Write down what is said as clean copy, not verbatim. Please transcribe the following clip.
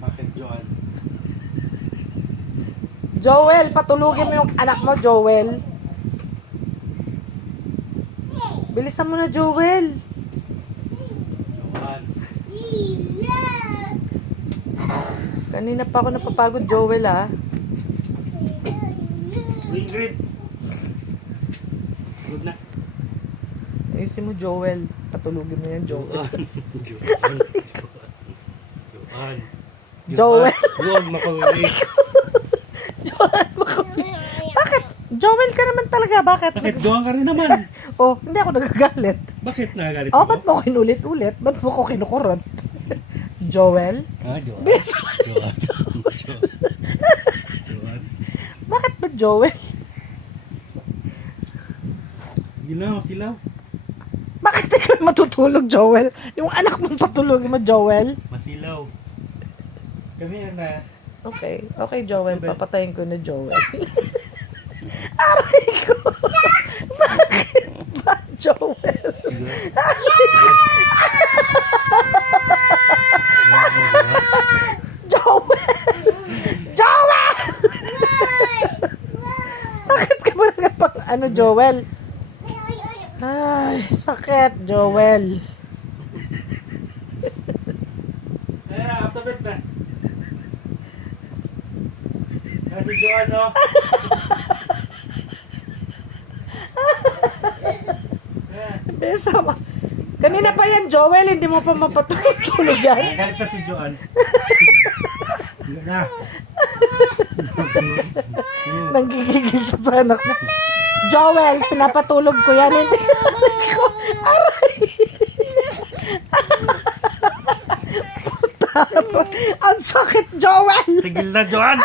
Bakit, Joan? Joel, patulugin mo yung anak mo, Joel. Bilisan mo na, Joel. Joan. Kanina pa ako napapagod, Joel, ah. Ingrid. Good na. Ayusin mo, Joel. Patulugin mo yan, Joel. Joan. Joel. Huwag makahuli. Joel, bakit? Joel ka naman talaga, bakit? Bakit? Joan ka rin naman. Oh, hindi ako nagagalit. Bakit nagalit Oh, ba't mo ko inulit-ulit? Ba't mo ko kinukurot? Joel? Ah, Joan. Bilis. Joan. Joan. Bakit ba, Joel? Silaw, silaw. Bakit ikaw matutulog, Joel? Yung anak mong patulogin mo, Joel? Masilaw. Kami na. Okay. Okay, Joel. Papatayin ko na, Joel. Aray ko! Bakit ba, Joel? Joel! Joel! Bakit ka ba nagpang ano, Joel? Ay, sakit, Joel. Up to bed na. Si Joan, no? Besama. Kanina pa yan, Joel. Hindi mo pa mapatulog yan. Galit na si Joan. Hindi na. Nanggigigil siya sa anak mo. Joel, pinapatulog ko yan. Hindi ko. Aray. Puta. Ang sakit, Joel. Tigil na, Joan!